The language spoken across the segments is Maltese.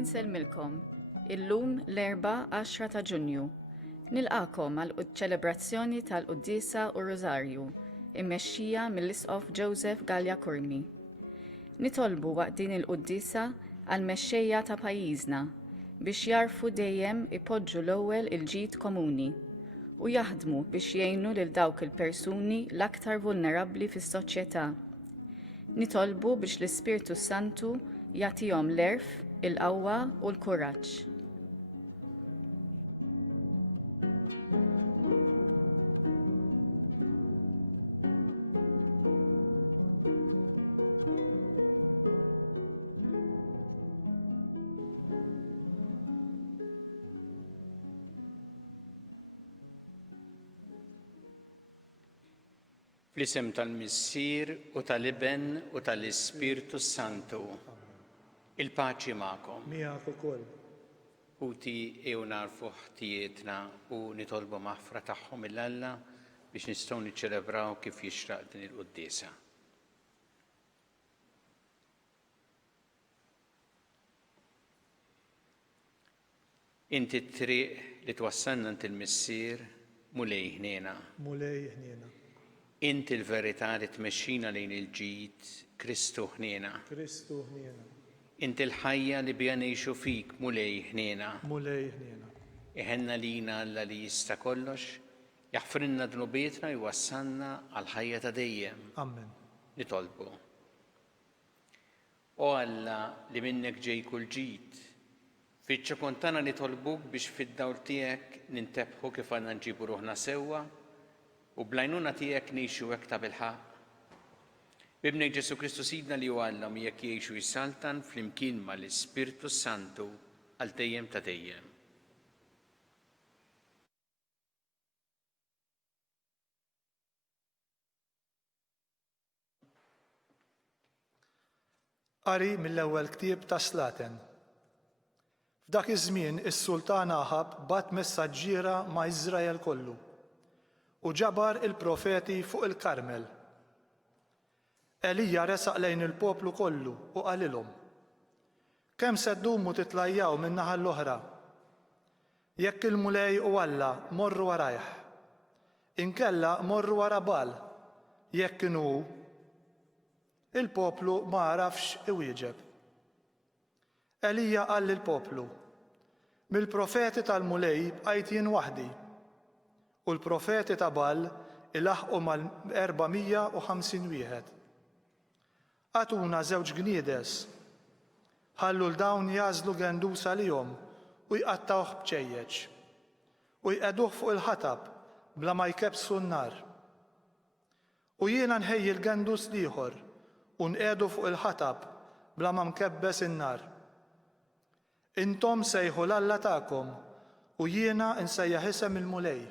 Insellmilkom, illum l-4 10 ta' Ġunju. Nilqakom għal ċelebrazzjoni tal-Qudiesa u Rożarju, immexxija mill-Isqof Joseph Gallia Kurmi. Nitolbu waqt din il-Qudiesa għal mexxejja ta' pajjiżna biex jarfu dejjem ipoġġu l-ewwel il-ġid komuni u jaħdmu biex jgħinu lil dawk il-persuni l-aktar vulnerabbli fis-soċjetà. Nitolbu biex l-Ispirtu Santu jagħtihom l-għerf, il-qawwa u l-kuraġġ. Fl-isem tal-Missier u tal-Iben u tal-Ispirtu Santu. Il-paċi magħkom. Miegħek ukoll. Uti ew narfu ħtijietna u nitolbu maħfra tagħhom il-Alla biex nistgħu niċċelebraw kif jixraq din il-Qudiesa. Inti t-triq li twassalna int il-Missier mulej ħniena. Mulej ħniena. Inti l-verità li tmexxina lejn il-ġid, Kristu ħniena. Kristu ħniena. Inti l-ħajja li bija ngħixu fik mulej ħniena. Mulej ħniena. Iħenna lina Alla li jista' kollox, jaħfrinna dnubietna jwassalna għal ħajja ta' dejjem. Amen. Nitolbu. O Alla li minnek ġej kull ġid, fiċ-ċokontana nitolbuk biex fid-dawl tiegħek nintebħu kif għandna nġibu ruħna sewwa u blajnuna tiegħek ngħixu hekk ta' bil-ħaq. Bibnek Ġesu Kristu Sidna li huwa Alla jekk jgħixu jissaltan flimkien mal-Ispirtu Santu għal dejjem ta' dejjem. Qari mill-ewwel ktieb ta' Slaten. F'dak iż-żmien is-Sultan Aħab bat messaġġiera ma' Iżrael kollu u ġabar il-profeti fuq il-Karmel. Elija resaq lejn il-poplu kollu u qalilhom: kemm se ddumu titlajjaw min-naħa l-oħra? Jekk il-mulej u Alla morru warajh, inkella morru wara Bal, jekk inhu il-poplu ma arafx iwieġeb. Elija qal lill-poplu: mill-profeti tal-mulej bqajt jien waħdi, u l-profeti ta' Bal ilaħqu mal-450 wieħed. Għatuna żewġ gniedes, ħallu l-dawn jażlu gendus għalihom u jqattawh b'ċejjeċ u jqeduh fuq il-ħatab bla ma jkebsu n-nar. U jiena nħejji l-gendus ieħor u nqedu fuq il-ħatab bla ma mkebbes in-nar. Intom sejħu l-Alla tagħkom u jiena nsejjaħ isem il-mulej.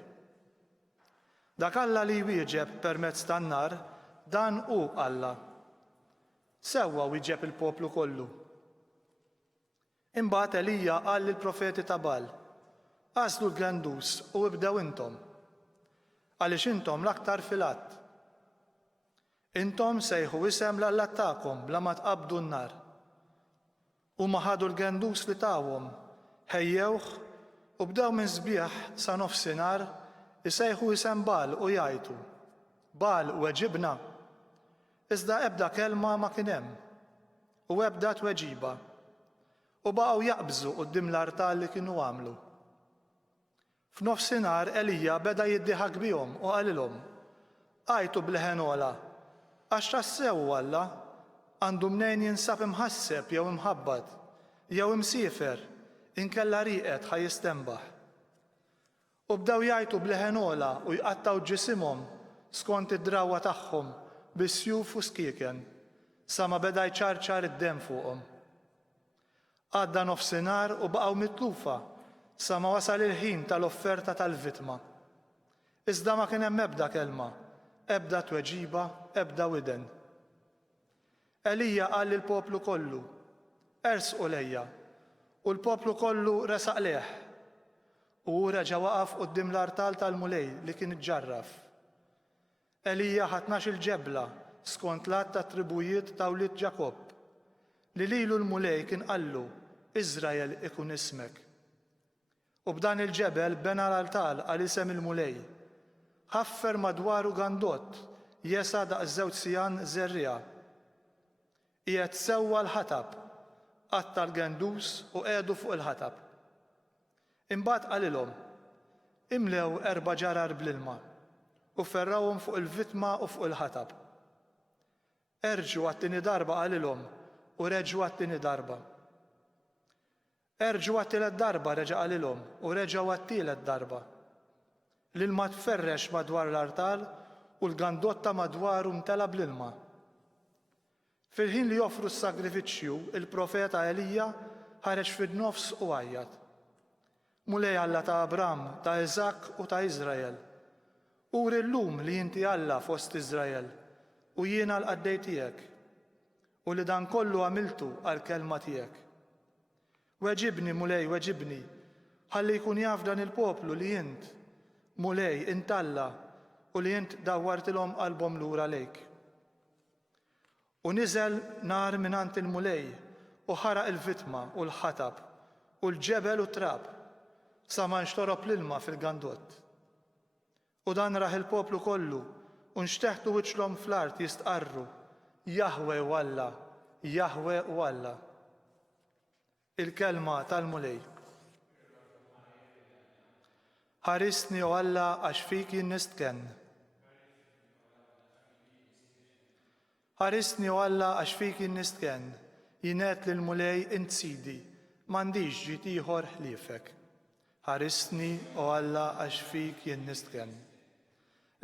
Dak Alla li jwieġeb permezz tan-nar dan hu Alla. Sewwa wieġeb il-poplu kollu. Imbagħad Elija qal lill-profeti ta' Bal: għażlu l-gendus u ibdew intom, għaliex intom l-aktar fil-att. Intom sejħu isem l-Alla tagħkom bla ma tqabdu n-nar. Huma ħadu l-gendus li tawhom, ħejjewh u bdew minn sbieħ sa nofsinhar isejħu isem Bal u jgħidu: Bal weġibna. Iżda ebda kelma ma kien hemm u ebda tweġiba u baqgħu jaqbżu quddiem l-artal li kienu għamlu. F'nofsinhar Elija beda jiddiħak bihom u qalilhom: qajtu bl-ħenola għax tassew Alla għandu mnejn jinsab imħasseb jew imħabbad jew imsiefer inkella rieqed ħajjistembaħ. U bdew jgħidu bl-ħenola u jqattaw ġisimhom skont id-drawwa tagħhom bis-sjuf u skieken, sa ma beda jċarċar id-demm fuqhom. Għadda nofsinhar u baqgħu mitlufa sa ma wasal il-ħin tal-offerta tal-vittma. Iżda ma kien hemm ebda kelma, ebda tweġiba, ebda widen. Elija qal lill-poplu kollu: ersqu lejja, u l-poplu kollu resaq leħ. U reġa' waqaf quddiem l-artal tal-mulej li kien iġġarraf. Elija ħatnax il-ġebla skont l-att ta' tribujiet ta' wlied Ġakobb li lilu l-mulej kien qallu: Iżrael ikun ismek. U b'dan il-ġebel bena l-altar għal isem il-mulej. Ħaffer madwaru gandott jesa daq żewġ sijan żerrija. Qiegħed sewwa l-ħatab, qatta l-gendus u qiegħdu fuq il-ħatab. Imbagħad qalilhom, imlew 4 ġarar bl-ilma u ferrawhom fuq il-vittma u fuq il-ħatab. Erġgħu għat-tieni darba qalilhom u reġgħu għat-tieni darba. Erġgħu għat-tielet darba reġa' qalilhom u reġgħu għat-tielet darba. L-ilma tferrex madwar l-artal u l-gandotta madwaru mtela bl-ilma. Fil-ħin li joffru s-sagrifiċċju, il-profeta Elija ħareġ fid-nofs u għajjat. Mulej Alla ta' Abram, ta' Iżak u ta' Iżrael. Uri llum li inti Alla fost Iżrael u jiena l-qaddej tiegħek u li dan kollu għamiltu għall-kelma tiegħek. Weġibni mulej, weġibni, ħalli jkun jaf dan il-poplu li jint, mulej, int Alla, u li jint dawwartilhom qalbhom lura lejk. U niżel nar minant il-mulej u ħaraq il-vittma u l-ħatab u l-ġebel u trab sa ma nxtorob l-ilma fil-gandott. U dan raħ il-poplu kollu u nxteħtu wiċċhom fl-art jistqarru Jahwe u Alla, Jahwe u Alla. Il-kelma tal-mulej. Ħarisni u Alla għax fik jien nistkenn. Ħarisni u Alla għax fik jien nistkenn. Jinet lill-mulej int sidi, m'għandix ġid ieħor ħliefek. Ħarisni u Alla għax fik jien nistkenn.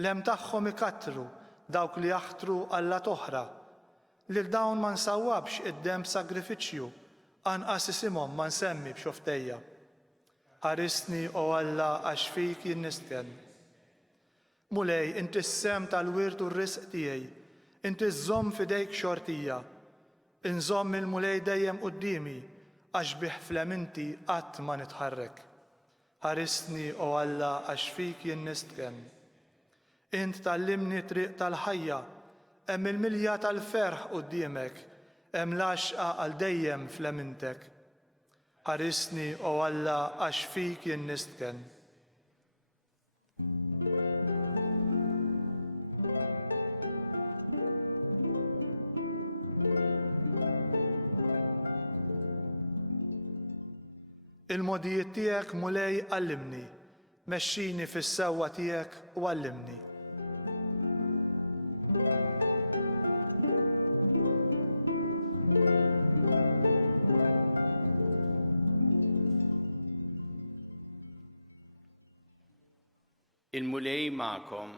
Lem tagħhom ikattru dawk li jaħtru Alla toħra. Lil dawn ma nsawwabx id-dem sagrifiċċju, anqas isimhom ma nsemmi b'xoftejja. Ħarisni u Alla għax fik jien nistkenn. Mulej, inti s-sem tal-wirt u r-risq tiegħi, inti żżomm f'idejk xortija. Inżomm il-mulej dejjem qudiemi għax bih fleminti qatt ma nitħarrek. Ħarisni u Alla għax fik jien nistkenn. Int tallimni triq tal-ħajja, hemm il-milja tal-ferħ quddiemek, hemm l-għaxqa għal dejjem flemintek. Ħarisni u Alla għax fik jien nistkenn. Il-modijiet tiegħek mulej għallimni, mexxini fis-sewwa tiegħek u għallimni. Il-mulej ma'kom.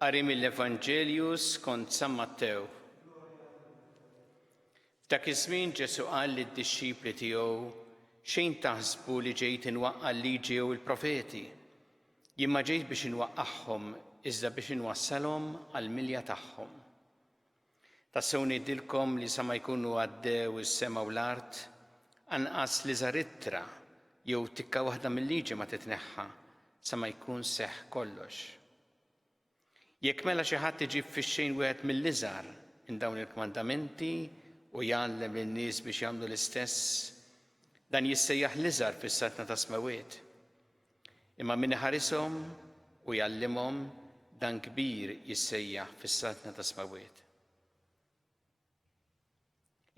Qari mill-Evanġelju skont San Mattew. F'dak iż-żmien Ġesu qal lid-dixxipli tiegħu xejn taħsbu li ġejt inwaqqa' l-liġi u l-profeti. Jien ma ġejt biex inwaqqagħhom iżda biex inwassalhom għall-milja tagħhom. Tassew ngħidilkom li sa ma jkunu għaddew is-sema u l-art, anqas li żarittra jew tikka waħda mill-liġi ma titneħħa sa ma jkun seħħ kollox. Jekk mela xi ħadd iġib fix-xejn wieħed mill-iżgħar minn dawn il-kmandamenti u jgħallem lin-nies biex jagħmlu l-istess, dan jissejjaħ l-iżgħar fis-satna ta' smawiet. Imma min iħarishom u jgħallimhom dan kbir jissejjaħ fis-satna ta' smawiet.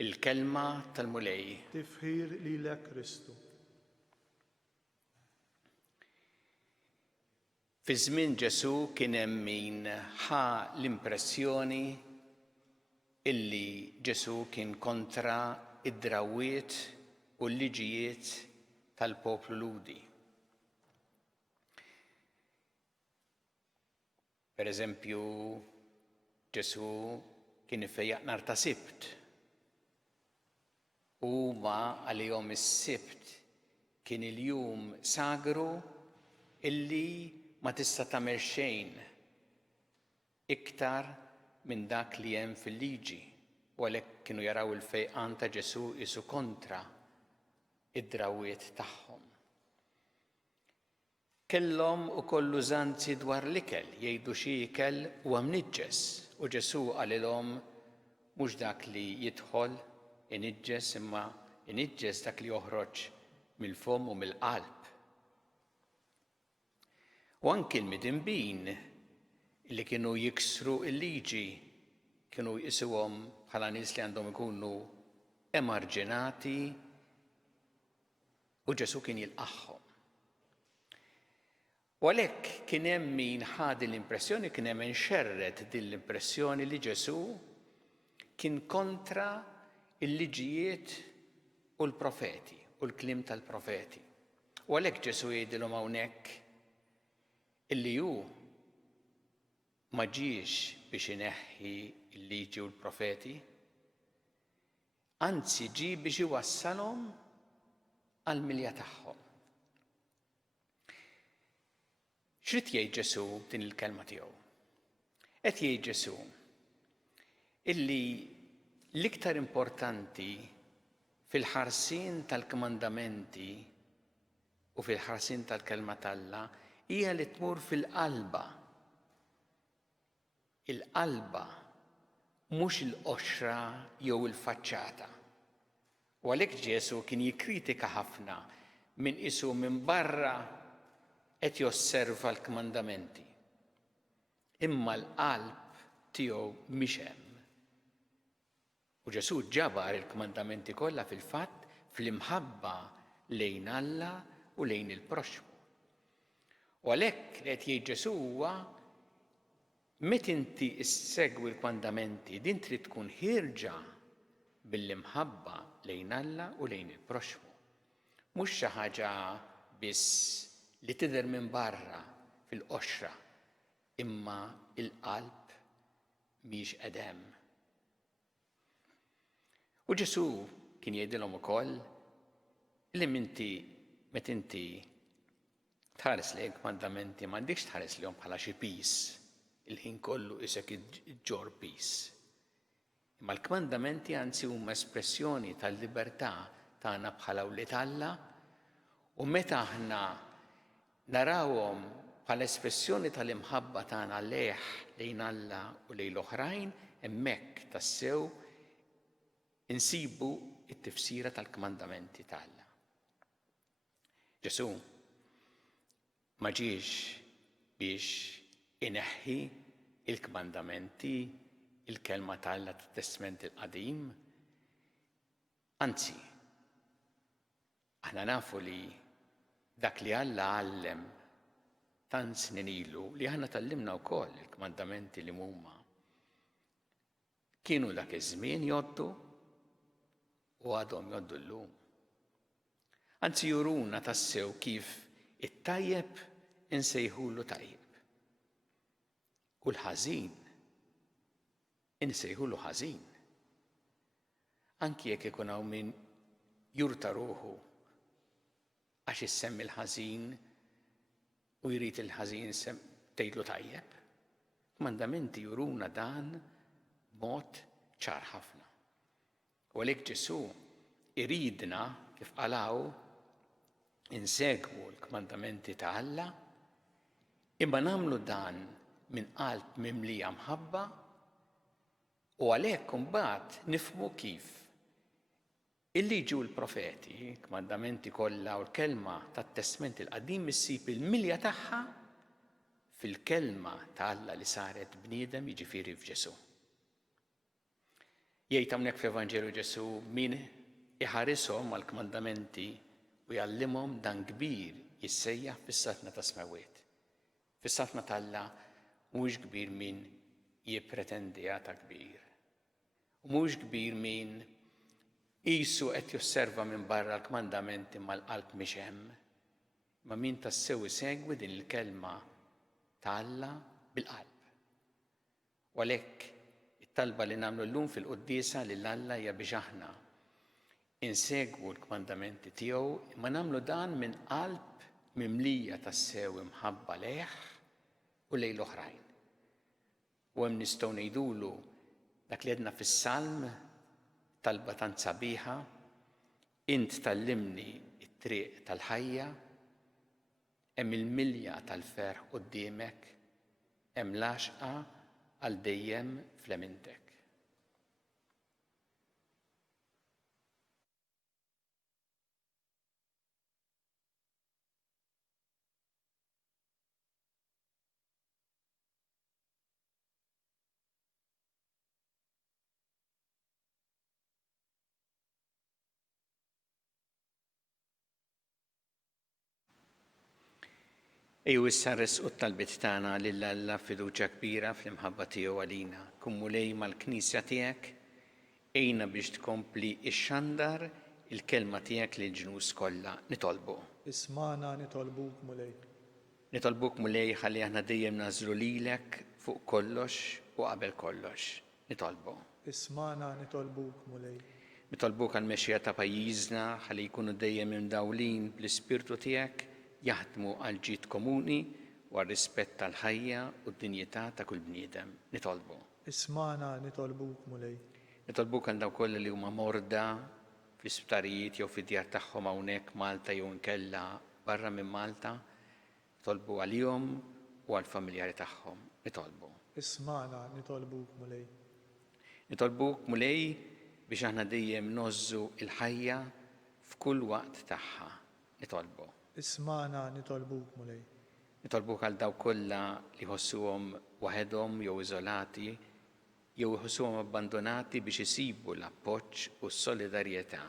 Il-kelma tal-mulej. Tifħir lilek Kristu. Fi żmien Ġesu kien hemm min ħa l-impressjoni illi Ġesu kien kontra id-drawwiet u l-liġijiet tal-poplu Ludi. Pereżempju, Ġesu kien ifejjaq nhar ta' Sibt. Huma għalihom is-Sibt kien il-jum sagru illi ma tista' tagħmel xejn iktar minn dak li hemm fil-liġi u għalhekk kienu jaraw il-fejqan ta' Ġesu qisu kontra id-drawwiet tagħhom. Kellhom ukoll użanzi dwar l-ikel, jgħidu xi ikel huwa mniġġes u Ġesu qalilhom mhux dak li jidħol iniġġes imma iniġġes dak li joħroġ mill-fom u mill-qalb. U anki l-midinbin li kienu jiksru il-liġi kienu jqisuhom bħala nies li għandhom ikunu emarġinati u Ġesu kien jilqagħhom. U għalhekk kien hemm min ħad l-impressjoni, kien hemm inxerred din l-impressjoni li Ġesu kien kontra il-liġijiet u l-profeti u l-kliem tal-profeti. U għalhekk Ġesu jgħidilhom hawnhekk illi hu ma ġiex biex ineħħi l-liġi u l-profeti, anzi ġie biex iwassalhom għall-milja tagħhom. X'rid jgħid Ġesu din il-kelma tiegħu? Qed jgħid Ġesu illi l-iktar importanti fil-ħarsien tal-kmandamenti u fil-ħarsien tal-kelma tal-Alla hija li tmur fil-qalba. Il-qalba mhux il-qoxra jew il-faċċata. U għalhekk Ġesu kien jikkritika ħafna min qisu minn barra qed josserva l-kmandamenti. Imma l-qalb tiegħu mhix hemm. U Ġesu ġabar il-kmandamenti kollha fil-fatt fl-imħabba lejn Alla u lejn il-proxmu. U għalhekk qed jgħid Ġesu huwa meta inti issegwi l-kmandamenti din trid tkun ħirġa bil-imħabba lejn Alla u lejn il-proxmu. Mhux xi ħaġa biss li tidher minn barra fil-qoxra, imma il-qalb mhix qed hemm. U Ġesu kien jgħidilhom ukoll li meta inti tħares lejn il-kmandamenti m'għandekx tħares lihom bħala xi piż il-ħin kollu isek iġġor piż. Imma l-kmandamenti anzi huma espressjoni tal-libertà tagħna bħala wlied Alla u meta aħna narawhom bħala espressjoni tal-imħabba tagħna lejn Alla u lejn l-oħrajn, hemmhekk tassew insibu t-tifsira tal-kmandamenti tal-Alla. Ġesu ma ġiex biex ineħħi il-kmandamenti, il-kelma tal-Alla tat-Testament il-Qadim. Anzi, aħna nafu li dak li Alla għallem tant snin ilu li aħna tallimna wkoll il-kmandamenti li huma kienu dak iż-żmien jgħoddu u għadhom jgħoddu llum. Anzi juruna tassew kif it-tajjeb insejħulu tajjeb u l-ħażin insejħulu ħażin. Anki jekk ikun hawn min jurta ruħu għax issemmi l-ħażin u jrid il-ħażin tgħidlu tajjeb. Kmandamenti juruna dan b'mod ċar ħafna. U għalhekk Ġesu iridna kif qalaw insegwu l-kmandamenti ta' Alla imma nagħmlu dan minn qalb mimlija mħabba u għalhekk imbagħad nifhmu kif il-liġi u l-profeti, kmandamenti kollha u l-kelma tat-Testament il-Qadim issib il-milja tagħha fil-kelma ta' Alla li saret bniedem jiġifieri f'Ġesu. Jgħid hawnhekk fl-Evanġelu Ġesu min iħarishom mal-kmandamenti u jgħallimhom dan kbir jissejjaħ fis-satna ta' smawiet. Fis-satna tal-Alla mhux kbir min jippretendiha ta' kbir. U mhux kbir min qisu qed josserva minn barra l-kmandamenti mal-qalb mhix hemm, ma min tassew isegwi din il-kelma ta' Alla bil-qalb. U għalhekk it-talba li nagħmlu llum fil-quddiesa lil Alla hija biex aħna insegwu l-kmandamenti tiegħu imma nagħmlu dan minn qalb mimlija tassew imħabba lejh u lejn l-oħrajn. U hemm nistgħu ngħidulu dak li għedna fis-Salm talba tant sabiħa, int tallimni t-triq tal-ħajja, hemm il-milja tal-ferħ quddiemek, hemm l-għaxqa għal dejjem fl-emintek. Ejju issa nresqu t-talbiet tagħna lil Alla fiduċja kbira fl-imħabba tiegħu għalina. Kun mulej mal-Knisja tiegħek, ejna biex tkompli ix-xandar il-kelma tiegħek lil ġnus kollha nitolbu. Ismana nitolbuk mulej. Nitolbuk mulej ħalli aħna dejjem nażlu lilek fuq kollox u qabel kollox. Nitolbu. Ismana nitolbuk mulej. Nitolbuk għal-mexxija ta' pajjiżna ħalli jkunu dejjem imdawlin bl-ispirtu tiegħek jaħdmu għal ġid komuni u għal-rispett tal-ħajja u d-dinjità ta' kull bniedem. Nitolbu. Ismana nitolbuk mulej. Nitolbuk għal dawk kollha li huma morda fl-isptarijiet jew fid-djar tagħhom hawnhekk Malta jew inkella barra minn Malta. Nitolbu għalihom u għall-familjari tagħhom. Nitolbu. Ismana nitolbuk mulej. Nitolbuk mulej biex aħna dejjem nożżu il-ħajja f'kull waqt tagħha. Nitolbu. Ismana nitolbuk mulej. Nitolbuk għal dawk kollha li jħossuhom waħedhom jew iżolati jew jħossuhom abbandonati biex isibu l-appoġġ u s-solidarjetà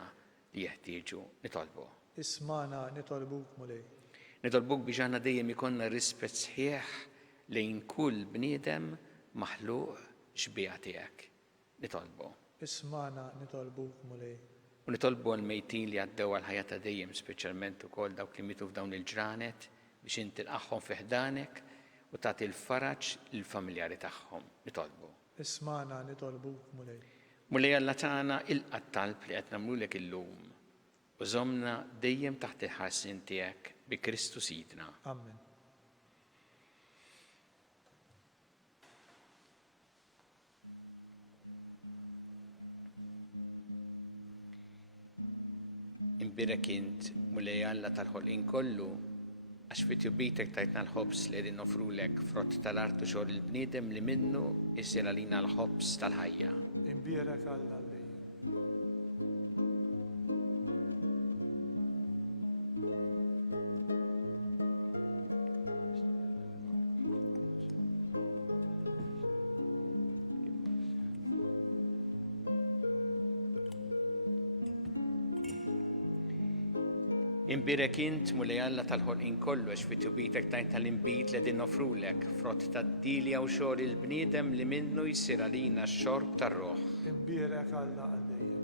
li jeħtieġu. Nitolbu. Ismana nitolbuk mulej. Nitolbuk biex aħna dejjem ikollna rispett sħiħ lejn kull bniedem maħluq xbieħ tiegħek. Nitolbu. Ismana nitolbuk mulej. U nitolbu għal-mejtin li għaddew għal-ħajja ta' dejjem, speċjalment ukoll dawk li mitu f'dawn il-ġranet biex inti tilqaħħom fi ħdanek u tagħti l-faraġ lill-familjari tagħhom. Nitolbu. Ismana nitolbuk mulej. Mulej Alla tagħna ilqa' talb li qed nagħmlulek illum u żommna dejjem taħt il-ħarsien tiegħek bi Kristu Sidna. Amen. Imbirek int mulej Alla tal-ħolqien kollu għax fit-jubitek tajtna l-ħobs li qegħdin nofrulek frott tal-artu xogħol il-bniedem li minnu issir għalina l-ħobs tal-ħajja. Imbierek Alla lej. Imbirek int mulej Alla tal-ħolqien kollu għax fit-jubitek tajtna l-imbit li qegħdin nofrulek frott tad-dilja u xogħol il-bniedem li minnu jsir għalina x-xorb tar-Ruħ. Imbierek Alla għaldejjem.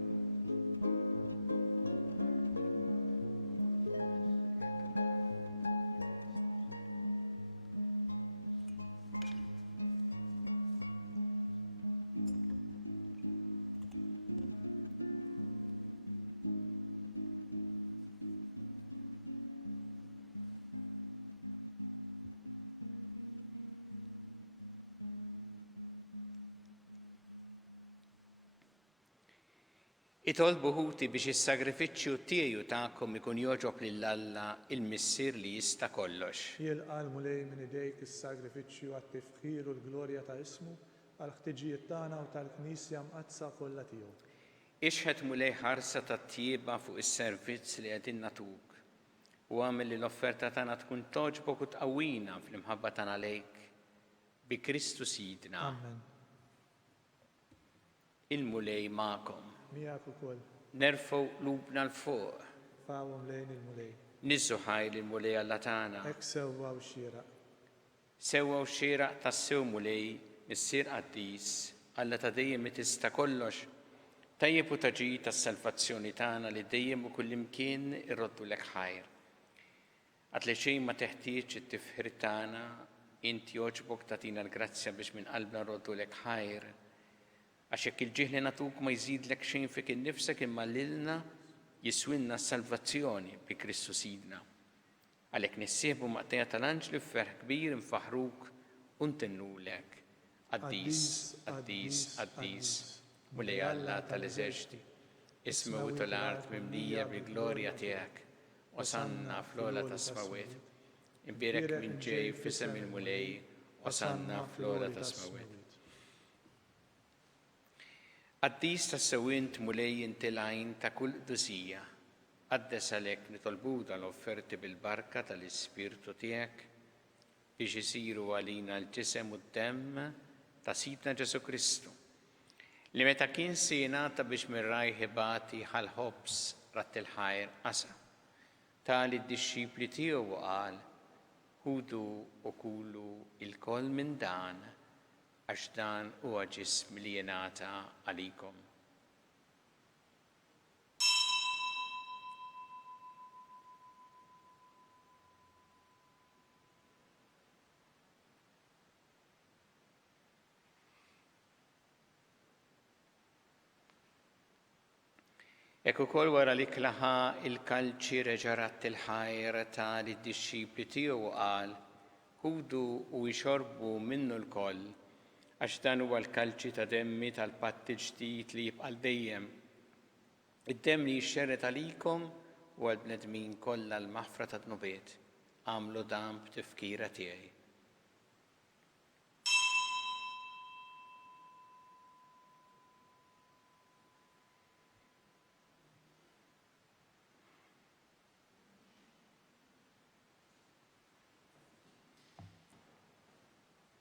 Itolbu ħuti biex is-sagrifiċċju tiegħu tagħkom ikun joġob lil Alla il-missier li jista' kollox. Jilqa' mulej minn idejk is-sagrifiċċju għat-tifħir u l-glorja ta' ismu għall-ħtiġijiet tagħna u tal-Knisja mqazza kollha tiegħu. Ixħed mulej ħarsa tat-tjieba fuq is-servizz li qegħdin nagħtuk u għamel li l-offerta tagħna tkun toġbok u tqawwina fl-imħabba tagħna lejk bi Kristu Sidna. Amen. Il-mulej magħkom. Miegħek ukoll. Nerfgħu qlubna l-fuq. Fawhom lejn il-mulej. Niżżu ħajl il-mulej Alla tagħna. Hekk sewwa u xieraq. Sewwa u xieraq tas-sew mulej missier qaddis Alla ta' dejjem tista' kollox. Tajjeb u taġi tas-salvazzjoni tagħna li dejjem u kullimkien irroddulek ħajr. Għatli xejn ma teħtieġ it-tifħir tagħna, inti jogħġbok tagħtina l-grazzja biex minn qalbna nroddulek ħajr. Għax jekk il-ġieħ li nagħtuk ma jżidlek xejn fik innifsek imma lilna jiswinna s-salvazzjoni bi Kristu Sidna. Għalhekk nissieħbu maqtejja tal-anġli f'ferħ kbir infaħruk u ntennulek. Qaddis, qaddis, qaddis, mulej Alla tal-eżerċiti, ismu tal-art mimlija bil-glorja tiegħek, osanna fl-ola tas-smawiet. Imbierek minn ġej f'isem il-mulej, osanna fl-ola tas-smawiet. Qaddis tas-sewwint mulej intilajn ta' kull qdusija, qaddes għalhekk nitolbu l-offerti bil-barka tal-Ispirtu tiegħek biex isiru għalina l-ġisem u d-demm ta' Sidna Ġesu Kristu, li meta kien jingħata biex mir-rajħ ibati ħal-ħobs rat il-ħajr qasa. Tali d-dixxipli tiegħu qal, Ħudu u kulu il-koll minn dan, għax dan huwa ġism li jingħata għalikom. Ek ukoll wara li klaħa il-kalċi reġarat il-ħajr tal-disċipli tiegħu qal, ħudu u jxorbu minnu l-koll, għax dan huwa l-kalċi ta' demmi tal-patt ġdid li jibqa' dejjem. Id-demm li jxxerret għalikom u għall-bnedmin kollha l-maħfra ta' dnubiet. Għamlu dan b'tifkira tiegħi.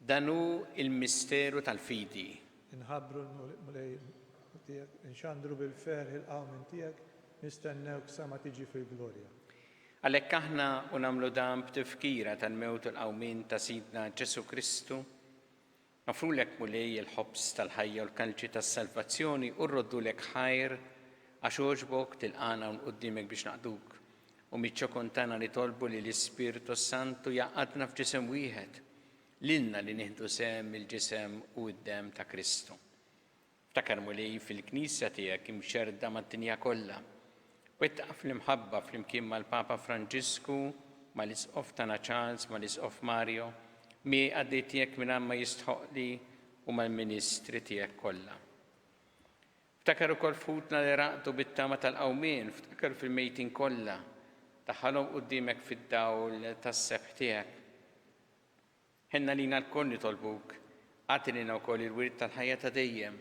Danu il-misteru tal-fidi. Inħabbru l-mulej tiegħek, inxandru bil-ferħ il-qawmin tiegħek, nistennewk sa ma tiġi fil-glorja. Għalhekk aħna u nagħmlu dan b'tifkira tal-mewt u l-qawmin ta' Sidna Ġesu Kristu, nofrulek mulej il-ħobs tal-ħajja u l-kalċi tas-salvazzjoni u rroddulek ħajr għax oġbok tilqana quddiemek biex naqduk. U miċ-ċokon tagħna nitolbu li l-Ispiritu Santu jaqgħadna f'ġisem wieħed, lilna li nieħdu sem il-ġisem u d-dem ta' Kristu. Ftakar mulej fil-Knisja tiegħek imxerda mad-dinja kollha. Wettaq fl-imħabba flimkien mal-Papa Franġisku, mal-Isqof tagħna Charles, mal-Isqof Mario, mi għaddej tiegħek mingħajr ma jistħoqli u mal-Ministri tiegħek kollha. Ftakar ukoll futna li raqdu bit-tama tal-qawmien, ftakar fil-mejtin kollha, daħħalhom quddiemek fid-dawl tas-sebħ tiegħek. Ħenna lina l-koll nitolbuk, għatilina wkoll il-wirt tal-ħajja ta' dejjem,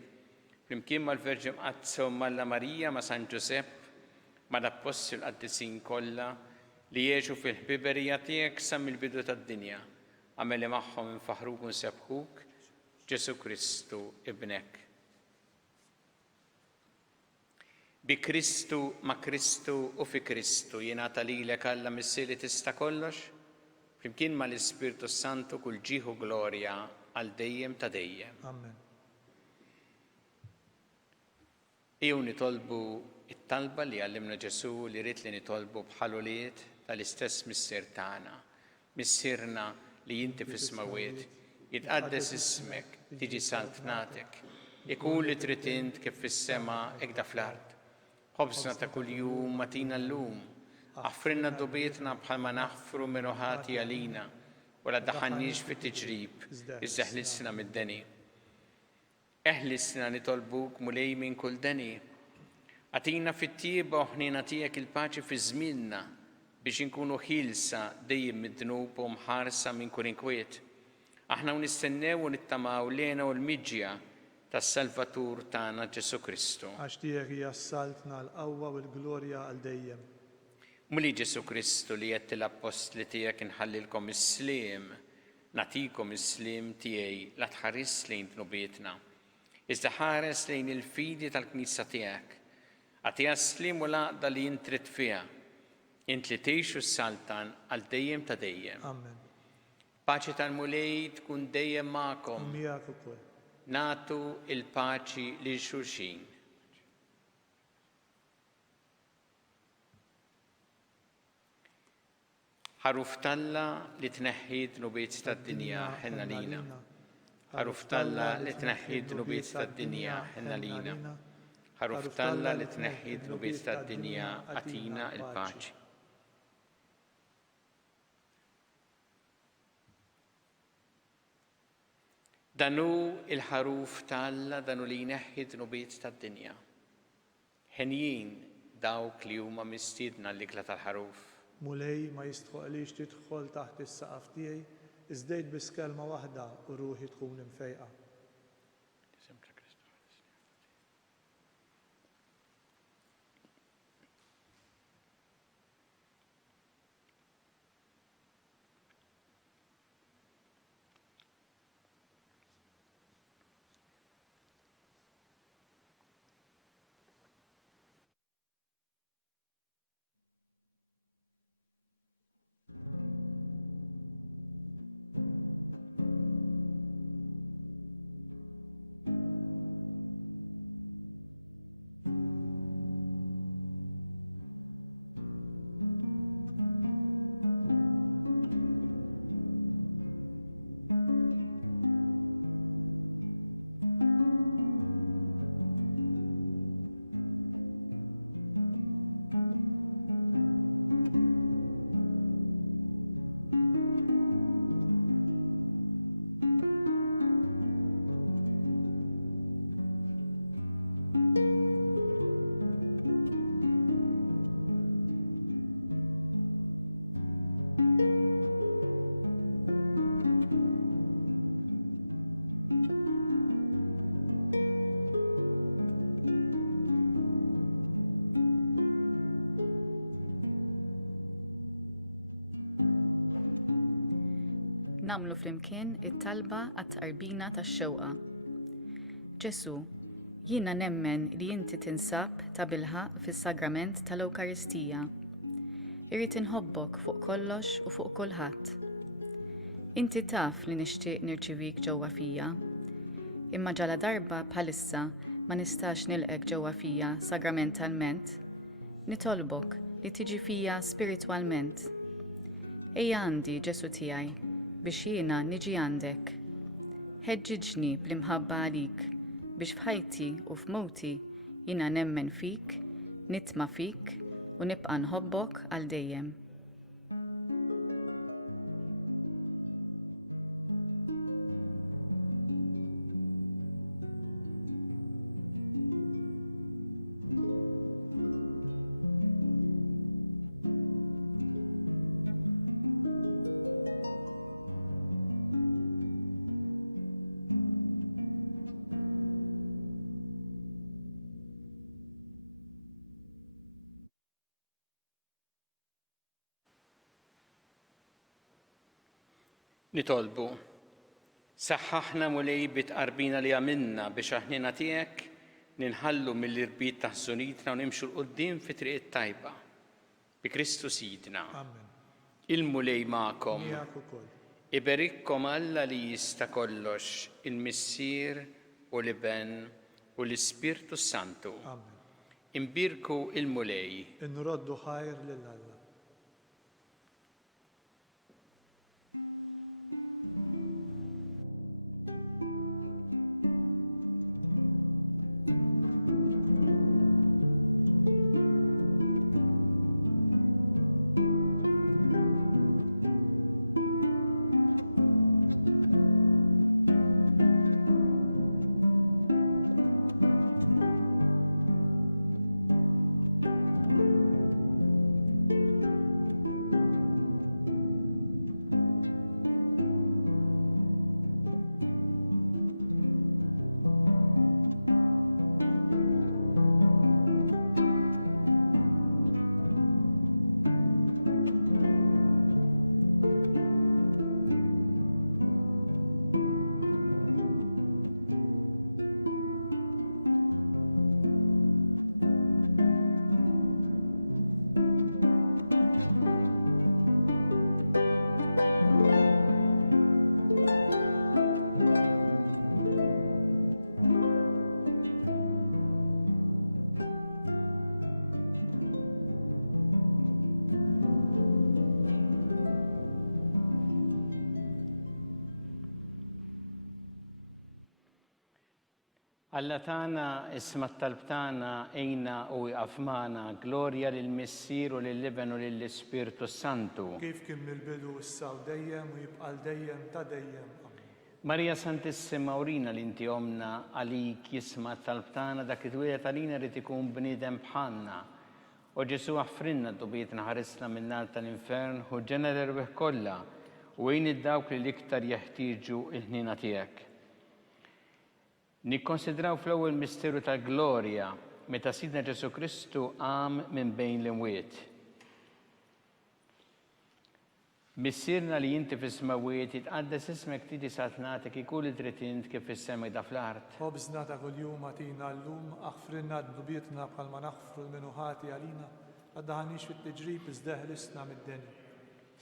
flimkien mal-Verġi Mqazza u Malla Marija ma' San Ġusepp, mal-Apostli l-Qaddisin kollha li jgħixu fil-ħbiberija tiegħek sa mill-bidu tad-dinja, għamel li magħhom infaħruk u nsebħuk Ġesu Kristu ibnek. Bi Kristu, ma' Kristu u fi Kristu jingħata lilek Alla missieri tista' kollox, flimkien mal-Ispiritu Santu kull ġieħu glorja għal dejjem ta' dejjem. Amen. Ejjew nitolbu it-talba li għallimna Ġesu li rid li nitolbu bħaluliet tal-istess missier tagħna. Missierna li inti fis-smawiet, jitqaddes ismek, tiġi saltnatek, ikun li trid int kif fis-sema hekk da fl-ard. Ħobżna ta' kuljum matina llum, aħfrinna d-dubietna bħalma naħfru minn ħati għalina, u la daħannix fit-tiġrib, iżdeħlisna mid-deni. Eħlisna nitolbuk mulej minn kull deni. Għatina fit-tieba u ħnina tiegħek il-paċi fi żmienna biex inkunu ħilsa dejjem mid-dnub u mħarsa minn kull inkwiet. Aħna nistennew u nittamaw lena u l-miġja tas-Salvatur tagħna Ġesu Kristu. Għax tiegħek hija s-saltna l-qawwa u l-glorja għal dejjem. Muli Ġesu Kristu li jett l-apostli tiegħek inħallilkom is-sliem, natikom is-sliem tiegħi la tħares lejn dnubietna. Iżda ħares lejn il-fidi tal-Knisja tiegħek. Għatija s-sliem u laqda li jintrit fiha. Int li tgħixu s-saltan għal dejjem ta' dejjem. Amen. Paċi tal-mulej tkun dejjem magħkom. Miegħek ukoll. Natu il-paċi lil xulxin. Ħaruf talla li tneħħi dnubiet tad-dinja ħenna lina. Ħaruf talla li tneħħi dnubiet tad-dinja ħenna lina. Ħaruf talla li tneħħi dnubiet tad-dinja għatina il-paċi. Danu il-ħaruf talla danu li jneħħi dnubiet tad-dinja. Ħenjin dawk li huma mistiedna l-ikla tal-ħaruf. Mulej ma jistħoqlix tidħol taħt is-saqaf tiegħi, iżdejt biss kelma waħda u ruħi tkun imfejqa. namlu flimkien it-talba għat-tqarbina tax-xewqa. Ġesu, jiena nemmen li inti tinsab ta' bilħaq fis-sagrament tal-Ewkaristija. Irrid inħobbok fuq kollox u fuq kulħadd. Inti taf li nixtieq nirċivik ġewwa fija, imma ġala darba bħalissa ma nistax nilqek ġewwa fija sagramentalment, nitolbok li tiġi fija spiritwalment. Ejja għandi, Ġesu tiegħi, biex jiena niġi għandek. Ħeġġiġni bl-imħabba għalik biex f'ħajti u f'mowti jiena nemmen fik, nitma' fik u nibqa' nħobbok għal dejjem. Nitolbu, saħħaħna mulej bitqarbina li għamilna biex aħnina tiegħek ninħallu mill-irbit ta' ħżunitna u nimxu l-qoddim fi triq tajba. Bi Kristu Sidna. Amen. Il-mulej ma'kom. Miegħek ukoll. Iberikkom Alla li jista' kollox, il-Missier u l-Iben u l-Ispirtu Santu. Amen. Imbirku il-mulej. Inroddu ħajr lil Alla. Alla tagħna isma' t-talb tagħna ejna u jqaf magħna, glorja lill-Missier u lill-Iben u lill-Ispirtu Santu. Kif kien mill-bidu issa u dejjem u jibqal dejjem ta' dejjem. Amen. Marija Santissima urina li inti omna għalik jisma' t-talb tagħna dak it-twieled għalina rid ikun bniedem bħalna. U Ġesu għaffrinna d-dubietna ħarisna min-nar tal-infern u ġena l-erbieħ kollha u għin id-dawk li l-iktar jeħtieġu il-ħnina tiegħek. Nikkonsidraw fl-ewwel misteru tal-glorja meta Sidna Ġesu Kristu qam minn bejn l-imwiet. Missierna li inti fis-smawiet jitqaddes ismek tiġi satnatek ikun li trid int kif fis-sema da fl-art. Ħobżna ta' kuljum għatina llum aħfrinna d-dubietna bħalma naħfru l-minuħati għalina għaddaħanix fit-tiġrib iżdeħlisna mid-dinja.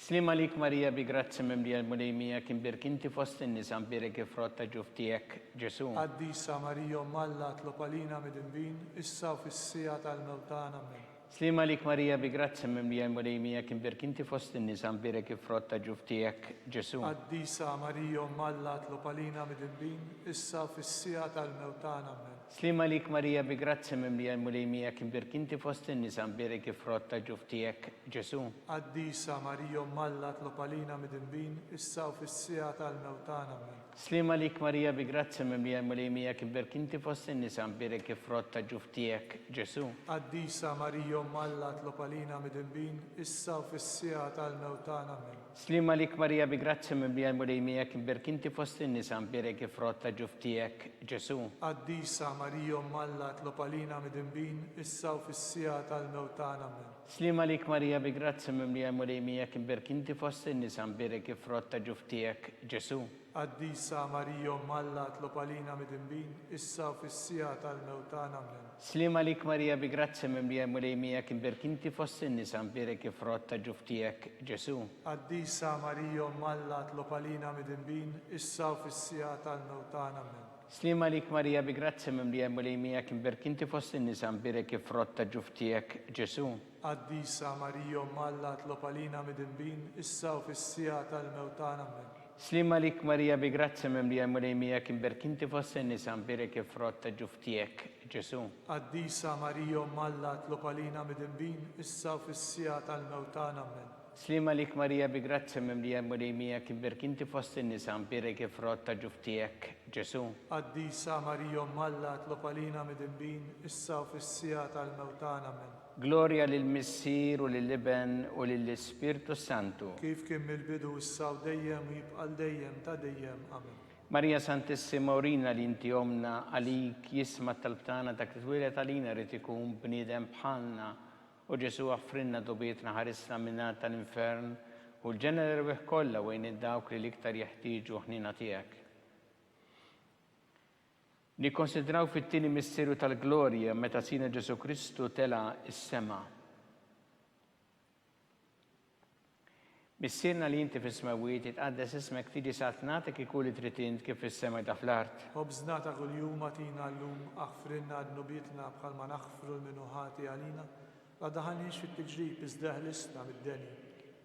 Slim għalik Marija bi grazzi mimlija l-mulejmija kien birkinti fost in-nisa mbirek ifrotta ġuftijek Ġesu. Qaddisa Marija Malla tlopalina mid-inbin issa u fis-sija tal-mewtana amen. Slim għalik Marija bi grazzi mimlija l-mulejmija kien birkinti fost in-nisa mbirek ifrotta ġuftijek Ġesu. Qaddisa Marija Malla tlopalina mid-inbin issa u fis-sija tal-mewtana amen. Slim għalik Marija bi grazzi mimlija l-mulejmija kien birkinti fost in-nisa mbirek ifrotta ġuftijek Ġesu. Qaddisa Marija Malla tlopalina mid-inbin issa u fis-sija tal-mewtana amen. Slim għalik Marija bi grazzi mimlija l-mulejmija kien birkinti fost in-nisa mbirek ifrotta ġuftijek Ġesu. Qaddisa Marija Malla tlopalina mid-inbin issa u fis-sija tal-mewtana amen. Slima lik Marija bi grazia mimlija mulejmija kim berkinti fost in-nisa mbirek frott ġuftijek Ġesu. Qaddisa Marija Malla tlopalina mid-dinbin issa u fis-sija tal-mewtana men. Slima lik Marija bi grazia mimlija mulejmija kim berkinti fost in-nisa mbirek frott ġuftijek Ġesu. Qaddisa Marija Malla tlopalina mid-dinbin issa u fis-sija tal-mewtana men. Slima lik Marija bi grazia mimlija mulejmija kim berkinti fost in-nisa mbirek frott ġuftijek Ġesu. Qaddisa Marija Malla tlopalina mid-dinbin issa u fis-sija tal-mewtana men. Slima lik Marija bi grazia mimlija mulejmija kim berkinti fost in-nisa mbirek frott ġuftijek Ġesu. Qaddisa Marija Malla tlopalina mid-dinbin issa u fis-sija tal-mewtana men. Slima lik Marija bi grazia mimlija mulejmija kim berkinti fost in-nisa mbirek frott ġuftijek Ġesu. Qaddisa Marija Malla tlopalina mid-dinbin issa u fis-sija tal-mewtana men. Slima lik Marija bi grazia mimlija mulejmija kim berkinti fost in-nisa mbirek frott ġuftijek Ġesu. Qaddisa Marija Malla tlopalina mid-dinbin issa u fis-sija tal-mewtana men. Gloria lill-Missier u lill-Iben u lill-Ispirtu Santu. Kif kien mill-bidu issa u dejjem u jibqa' dejjem ta' dejjem. Amen. Marija Santissima urina li inti omna għalik jisma talbtana dak li twilet għalina rrid ikun bniedem bħalna u Ġesu għaffrinna dobietna ħarisna minna tal-infern u l-ġenera rwieħ kollha wejn id-dawk li l-iktar jeħtieġu ħnina tiegħek. Nikkonsidraw fit-tieni misterju tal-glorja meta sina Ġesu Kristu tela is-sema. Missierna li inti fis-smawiet itqaddes ismek tiġi satnatek ikun li trid int kif fis-sema ta' fl-art. Ħobżna ta' kuljum atina llum aħfrinna d-nubietna bħalma naħfru l-minuħati għalina la daħalniex fit-tiġrib iżda ħlisna mid-deni.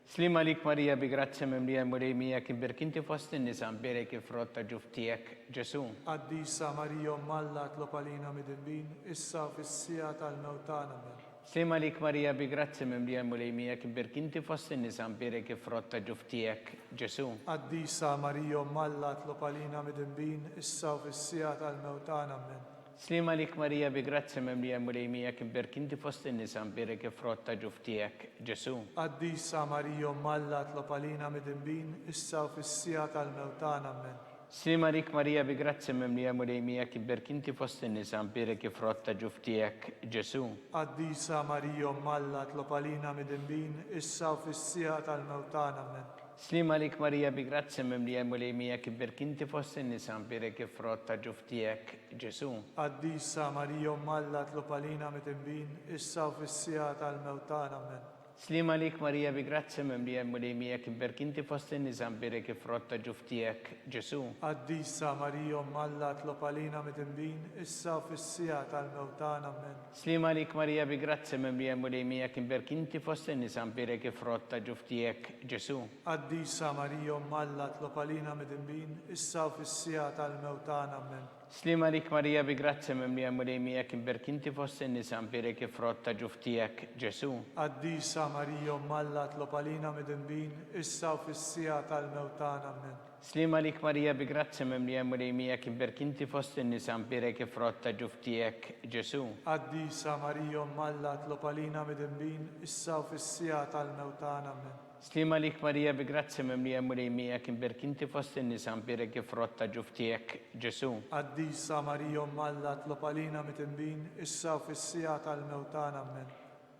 Slima lik Marija bi grazia mimlija mulejmija kim berkinti fost in-nisa mbirek frott ġuftijek Ġesu. Qaddisa Marija Malla tlopalina mid-dinbin issa u fis-sija tal-mewtana men. Slima lik Marija bi grazia mimlija mulejmija kim berkinti fost in-nisa mbirek frott ġuftijek Ġesu. Qaddisa Marija Malla tlopalina mid-dinbin issa u fis-sija tal-mewtana men. Slima lik Marija bi grazia mimlija mulejmija kim berkinti fost in-nisa mbirek frott ġuftijek Ġesu. Qaddisa Marija Malla tlopalina mid-dinbin issa u fis-sija tal-mewtana men. Slima lik Marija bi grazia mimlija mulejmija kim berkinti fost in-nisa mbirek frott ġuftijek Ġesu. Qaddisa Marija Malla tlopalina mid-dinbin issa u fis-sija tal-mewtana men. Slima lik Marija bi grazia mimlija mulejmija kim berkinti fost in-nisa mbirek frott ġuftijek Ġesu. Qaddisa Marija Malla tlopalina mid-dinbin issa u fis-sija tal-mewtana men. Slima lik Marija bi grazia mimlija mulejmija kim berkinti fost in-nisa mbirek frott ġuftijek Ġesu. Qaddisa Marija Malla tlopalina mid-dinbin issa u fis-sija tal-mewtana men. Slima lik Marija bi grazia mimlija mulejmija kim berkinti fost in-nisa mbirek frott ġuftijek Ġesu. Qaddisa Marija Malla tlopalina mid-dinbin issa u fis-sija tal-mewtana men. Slima lik Marija bi grazia mimlija mulejmija kim berkinti fost in-nisa mbirek frott ġuftijek Ġesu. Qaddisa Marija Malla tlopalina mid-dinbin issa u fis-sija tal-mewtana men. Slima lik Marija bi grazia mimlija mulejmija kim berkinti fost in-nisa mbirek frott ġuftijek Ġesu. Qaddisa Marija Malla tlopalina mid-dinbin issa u fis-sija tal-mewtana men. Slima lik Marija bi grazia mimlija mulejmija kim berkinti fost in-nisa mbirek frott ġuftijek Ġesu. Qaddisa Marija Malla tlopalina mid-dinbin issa u fis-sija tal-mewtana men.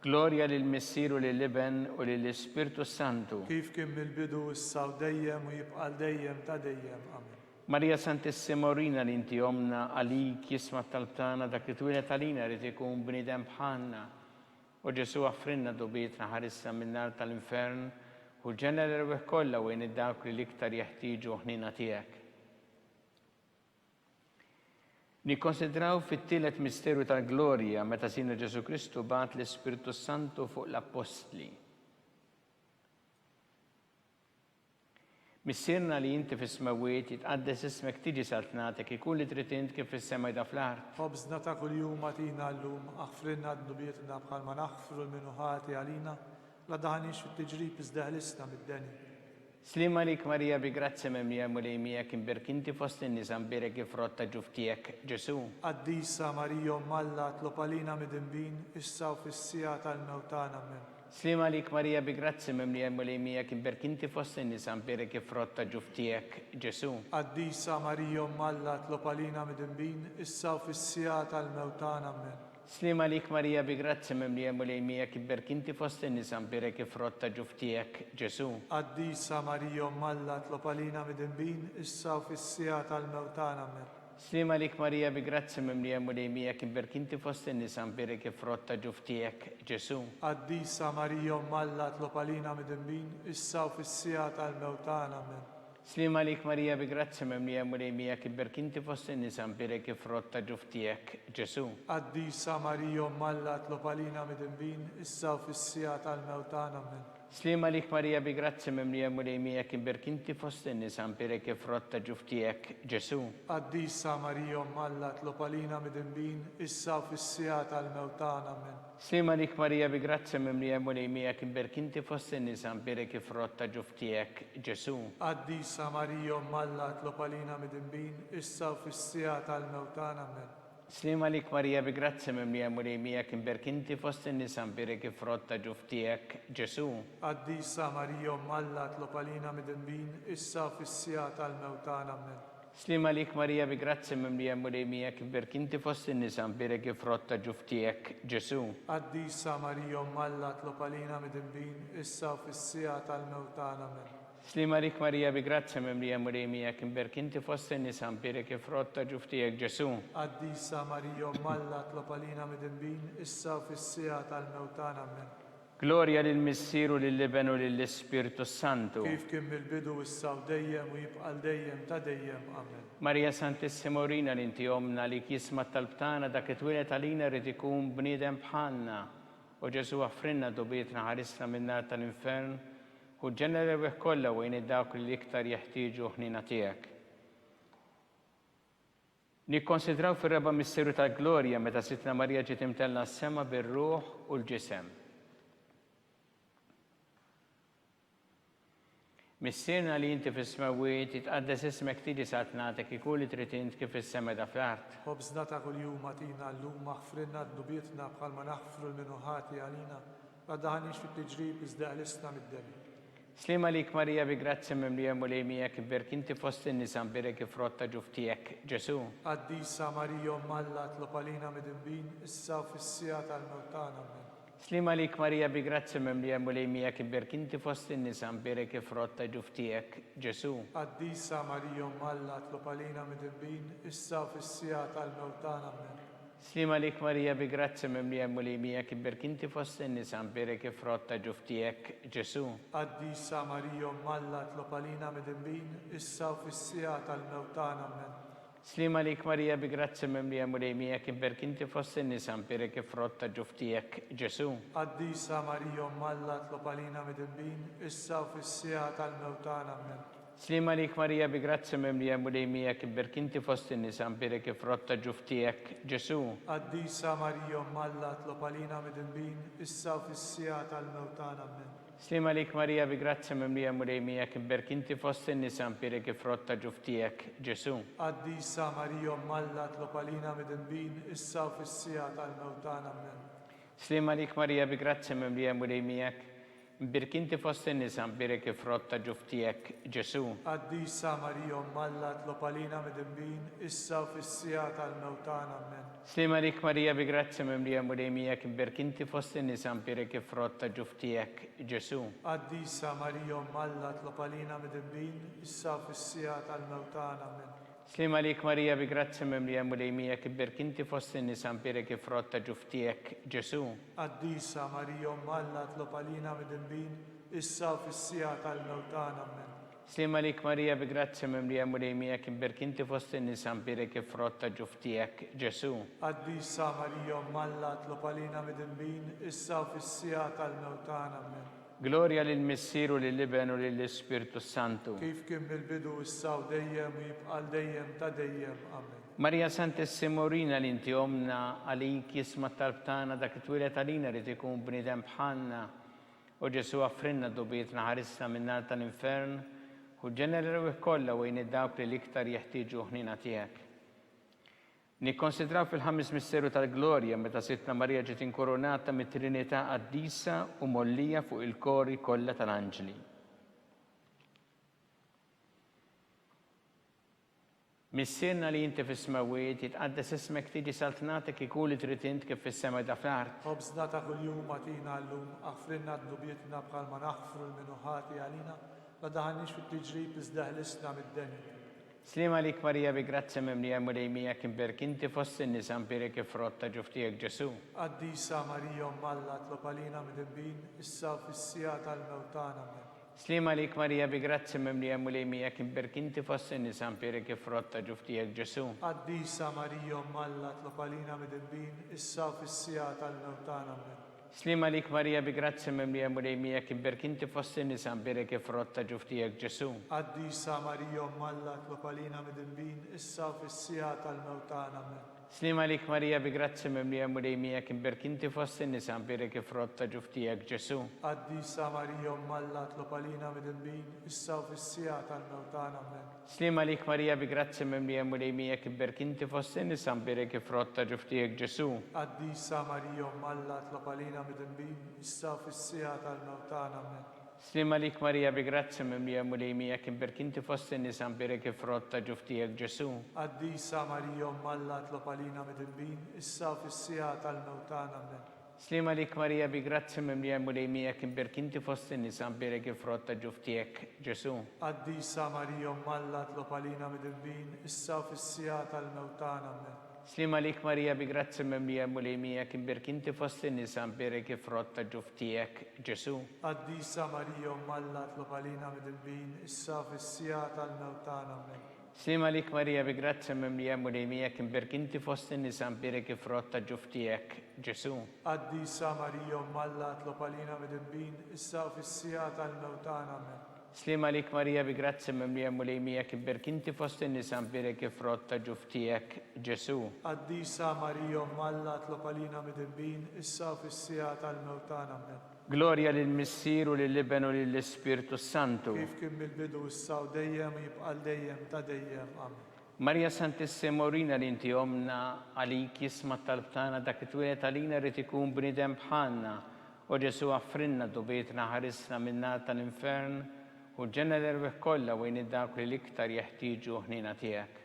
Gloria lill-Missier u lill-Iben u lill-Ispirtu Santu. Kif kien mill-bidu issa u dejjem u jibqa' dejjem ta' dejjem. Amen. Marija Santissima urina li inti omna għalik jisma talbtana dak li twilet għalina rrid ikun bniedem bħalna u Ġesu għaffrinna dobietna ħarisna min-nar tal-infern u l-ġenera rwieħ kollha wejn id-dawk li l-iktar jeħtieġu ħnina tiegħek. Nikkonsidraw fit-tielet misterju tal-glorja meta sina Ġesu Kristu bagħat l-Ispirtu Santu fuq l-Apostli. Missierna li inti fis-smawiet jitqaddes ismek tiġi saltnatek ikun li trid int kif fis-sema ta' fl-art. Ħobżna ta' kuljum atina llum aħfrinna d-nubietna bħalma naħfru l-minuħati għalina la daħalniex fit-tiġrib iżda ħlisna mid-deni. Slima lik Marija bi grazia mimlija mulejmija kim berkinti fost in-nisa mbirek frott ġuftijek Ġesu. Qaddisa Marija Malla tlopalina mid-dinbin issa u fis-sija tal-mewtana men. Slima lik Marija bi grazzi mimlija mulejmija kiber kinti fost in-nisa mperi kif rotta ġuftijek Ġesu. Qaddisa Marija Alla tlopalina mid-dinbin, issa u fis-sija tal-mewtana amen. Slima lik Marija bi grazzi mimlija mulejmija kiber kinti fost in-nisa mperi kif rotta ġuftijek Ġesu. Qaddisa Marija Alla tlopalina mid-dinbin, issa u fis-sija tal-mewtana amen. Slima lik Marija bi grazzi mimlija mulejmija kiber kinti fost in-nisa mperi kif rotta ġuftijek Ġesu. Qaddisa Marija Alla tlopalina mid-dinbin, issa u fis-sija tal-mewtana amen. Slima lik Marija bi grazzi mimlija mulejmija kiber kinti fost in-nisa mperi kif rotta ġuftijek Ġesu. Qaddisa Marija Alla tlopalina mid-dinbin, issa u fis-sija tal-mewtana amen. Slima lik Marija bi grazzi mimlija mulejmija kiber kinti fost in-nisa mperi kif rotta ġuftijek Ġesu. Qaddisa Marija Alla tlopalina mid-dinbin, issa u fis-sija tal-mewtana amen. Slima lik Marija bi grazzi mimlija mulejmija kiber kinti fost in-nisa mperi kif rotta ġuftijek Ġesu. Qaddisa Marija Alla tlopalina mid-dinbin, issa u fis-sija tal-mewtana amen. Slima lik Marija bi grazzi mimlija mulejmija kiber kinti fost in-nisa mperi kif rotta ġuftijek Ġesu. Qaddisa Marija Alla tlopalina mid-dinbin, issa u fis-sija tal-mewtana amen. Slima lik Marija bi grazzi mimlija mulejmija kiber kinti fost in-nisa mperi kif rotta ġuftijek Ġesu. Qaddisa Marija Alla tlopalina mid-dinbin, issa u fis-sija tal-mewtana amen. Slima lik Marija bi grazzi mimlija mulejmija kiber kinti fost in-nisa mperi kif rotta ġuftijek Ġesu. Qaddisa Marija Alla tlopalina mid-dinbin, issa u fis-sija tal-mewtana amen. Gloria lill-Missieru lill-Liben u lill-Ispirtu Santu. Kif kien mill-bidu issa u dejjem u jibqa' dejjem ta' dejjem amen. Marija Santissima Urina li inti omna li kisma tal-btana dak it-twilet għalina rrid ikun bniedem bħalna. U Ġesu għaffrinna dubietna ħarisna min-nar tal-infern u ġenera bih kollha wejn id-dawk li iktar jeħtieġu ħnina tiegħek. Nikkonsidraw fir-raba' missieru tal-glorja meta sitna Marija ġiet imtella s-sema bir-ruħ u l-ġisem. Missierna li inti fis-smawiet titqaddes ismek tiġi saat nagħtek ikun li trid int kif is-sema da fl-art. Ħobżna ta' kuljum atina llum aħfrinna d-dubietna bħalma naħfru l-minuħati għalina, ma daħniex fit-tiġrib iżda qlisna mid-demi. Slima lik Marija bi grazzi mimlija mulejmija kiber kinti fost in-nisa mperi kif rotta ġuftijek Ġesu. Qaddisa Marija Alla tlopalina mid-dinbin, issa u fis-sija tal-mewtana amen. Slima lik Marija bi grazzi mimlija mulejmija kiber kinti fost in-nisa mperi kif rotta ġuftijek Ġesu. Qaddisa Marija Alla tlopalina mid-dinbin, issa u fis-sija tal-mewtana amen. Slima lik Marija bi grazzi mimlija mulejmija kiber kinti fost in-nisa mperi kif rotta ġuftijek Ġesu. Qaddisa Marija Alla tlopalina mid-dinbin, issa u fis-sija tal-mewtana amen. Slima lik Marija bi grazzi mimlija mulejmija kiber kinti fost in-nisa mperi kif rotta ġuftijek Ġesu. Qaddisa Marija Alla tlopalina mid-dinbin, issa u fis-sija tal-mewtana amen. Slima lik Marija bi grazzi mimlija mulejmija kiber kinti fost in-nisa mperi kif rotta ġuftijek Ġesu. Qaddisa Marija Alla tlopalina mid-dinbin, issa u fis-sija tal-mewtana amen. Slima lik Marija bi grazzi mimlija mulejmija kiber kinti fost in-nisa mperi kif rotta ġuftijek Ġesu. Qaddisa Marija Alla tlopalina mid-dinbin, issa u fis-sija tal-mewtana amen. Slima lik Marija bi grazzi mimlija mulejmija kiber kinti fost in-nisa mperi kif rotta ġuftijek Ġesu. Qaddisa Marija Alla tlopalina mid-dinbin, issa u fis-sija tal-mewtana amen. Slima lik Marija bi grazzi mimlija mulejmija kiber kinti fost in-nisa mperi kif rotta ġuftijek Ġesu. Qaddisa Marija Alla tlopalina mid-dinbin, issa u fis-sija tal-mewtana amen. Slima lik Marija bi grazzi mimlija mulejmija kiber kinti fost in-nisa mperi kif rotta ġuftijek Ġesu. Qaddisa Marija Alla tlopalina mid-dinbin, issa u fis-sija tal-mewtana amen. Slima lik Marija bi grazzi mimlija mulejmija kiber kinti fost in-nisa mperi kif rotta ġuftijek Ġesu. Qaddisa Marija Alla tlopalina mid-dinbin, issa u fis-sija tal-mewtana amen. Gloria lill-Missieru lill-Liben u lill-Ispirtu Santu. Kif kien mill-bidu issa u dejjem u jibqa' dejjem ta' dejjem amen. Marija Santissima Urina li inti omna għalik jisma tal-btana dak it-twilet għalina rrid ikun bniedem bħalna. U Ġesu għaffrinna dubietna ħarisna min-nar tal-infern u ġenera bih kollha wejn id-dawk li l-iktar jeħtieġu ħnina tiegħek. Nikkonsidraw fil-ħames misteru tal-Glorja meta Sittna Marija ġiet inkoronata mit-Trinità qaddisa u mollija fuq il-kori kollha tal-Anġli. Missierna li inti fis-smawiet jitqaddes ismek tiġi saltnatek ikun li trid int kif fis-sema da fl-art. خبزنا ta' kuljum atina llum aħfrinna d-dubietna bħal ma naħfru l-minuħati għalina la daħanniex fit-tiġrib iżdaħlisna mid-deni. Slima lik Marija bi grazzi mimlija mulejmija kim berkinti fost in-nisa impirek frotta ġuftijek Ġesu. Qaddisa Marija Malla tlopalina mid-imbin issa fis-sija tal-mewtana men. Slima lik Marija bi grazzi mimlija mulejmija kim berkinti fost in-nisa impirek frotta ġuftijek Ġesu. Qaddisa Marija Malla tlopalina mid-imbin issa fis-sija tal-mewtana men. Slima lik Marija bi grazzi mimlija mulejmija kim berkinti fost in-nisa impirek frotta ġuftijek Ġesu. Qaddisa Marija Malla tlopalina mid-imbin issa fis-sija tal-mewtana men. Slima lik Marija bi grazzi mimlija mulejmija kim berkinti fost in-nisa impirek frotta ġuftijek Ġesu. Qaddisa Marija Malla tlopalina mid-imbin issa fis-sija tal-mewtana men. Slima lik Marija bi grazzi mimlija mulejmija kim berkinti fost in-nisa impirek frotta ġuftijek Ġesu. Qaddisa Marija Malla tlopalina mid-imbin issa fis-sija tal-mewtana men. Slima lik Marija bi grazzi mimlija mulejmija kim berkinti fost in-nisa impirek frotta ġuftijek Ġesu. Qaddisa Marija Malla tlopalina mid-imbin issa fis-sija tal-mewtana men. Slima lik Marija bi grazzi mimlija mulejmija kim berkinti fost in-nisa impirek frotta ġuftijek Ġesu. Qaddisa Marija Malla tlopalina mid-imbin issa fis-sija tal-mewtana men. Slima lik Marija bi grazzi mimlija mulejmija kim berkinti fost in-nisa impirek frotta ġuftijek Ġesu. Qaddisa Marija Malla tlopalina mid-imbin issa fis-sija tal-mewtana men. Slima lik Marija bi grazzi mimlija mulejmija kim berkinti fost in-nisa impirek frotta ġuftijek Ġesu. Qaddisa Marija Malla tlopalina mid-imbin issa fis-sija tal-mewtana men. Slima lik Marija bi grazzi mimlija mulejmija kim berkinti fost in-nisa impirek frotta ġuftijek Ġesu. Qaddisa Marija Malla tlopalina mid-imbin issa fis-sija tal-mewtana men. Gloria lill-Missieru lill-Iben u lill-Ispirtu Santu. Kif kien mill-bidu issa u dejjem jibqal dejjem ta' dejjem. Amen. Marja Santissima Urina li inti omna għalik jisma talbtana dak it-twilet għalina rrid ikun bniedem bħalna u Ġesu għaffrinna dubietna ħarisna minna tal-infern u ġenna l-erbeħ kollha wejn id-dak li l-iktar jeħtieġu ħnina tiegħek.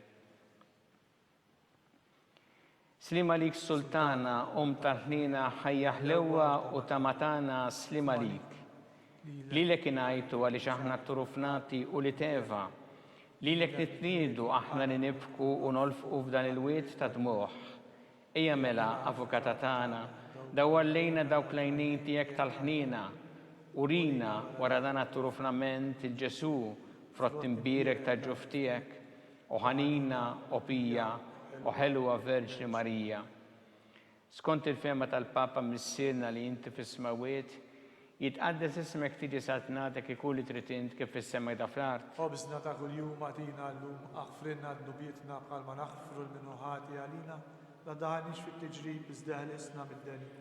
Slima lik Sultana tal-ħnina ħajja ħlewwa u tamatana slima lik. Lilek ingħajtu għaliex aħna turufnati u li teva. Lilek nitniedu aħna li nibku u nolfqu f'dan il-wiet ta' dmuħ. Ejja mela avukata tagħna dawwallejna dawk l-għajnejn tiegħek tal-ħnina. Urina wara dan at-turufnament il-Ġesu frott imbirek ta' ġuftijek u ħanina u pija u ħelwa Verġni Marija. Skont il-fema tal-Papa missierna li inti fis-smawiet, jitqaddes ismek tiġi saltnatek ikun li trid int kif fis-sema da fl-art. Khobżna ta' kuljum atina llum aħfrinna d-dubietna bħal ma naħfru l-minuħati għalina la daħanniex fit-tiġrib iżdaħlisna mid-deni.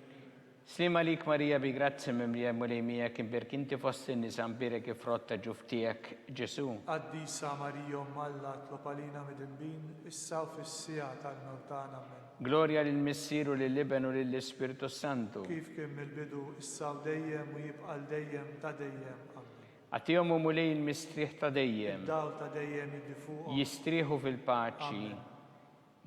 Slima lik Marija bi grazzi mimlija mulejmija kim berkinti fost in-nisa impirek frotta ġuftijek Ġesu. Qaddisa Marija Malla tlopalina mid-imbin issa fis-sija tal-mewtana men. Gloria lill-Missieru lill-Iben u lill-Ispirtu Santu. Kif kien mill-bidu issa u dejjem u jibqal dejjem ta' dejjem. Amen. Għatihom mulej il-mistrieħ ta' dejjem. Daw ta' dejjem jiddifuqhom. Jistrieħu fil-paċi.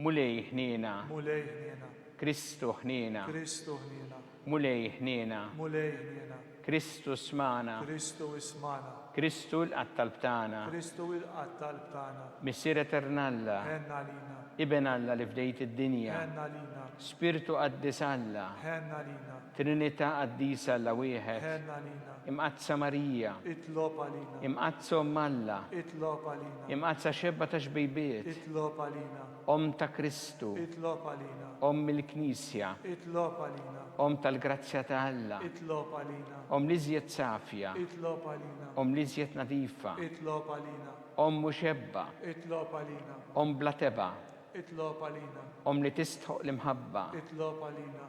Mulej ħnina. Mulej ħniena. Kristu ħnina. Kristu ħniena. Mulej ħnina. Mulej ħniena. Kristu smana. Kristu ismana. Kristu l-qattalbtana. Kristu il-qatt tal-btana. Missier Eternalla. Henna lina. Iben Alla li fdejt id-dinja. Henna lina. Spiritu qaddis Alla. Henna lina. Trinità qaddisa Alla wieħed. Henna lina. Imqazza Marija. Itlopa lina. Imqazza Alla. Itlopa lina. Imqazza xebba ta' xbejbiet. Itlopa lina. Ta' Kristu. Itlopa lina. Il-Knisja. Itlopa lina. Tal-grazzja ta' Alla. Itlopa lina. Liżjed safja. Itlopa lina. Liżjed nadifa. Itlopa lina. Muxebba. Itlopa lina. Bla teba. itlob għalina, li tistħoq l-imħabba, itlob għalina,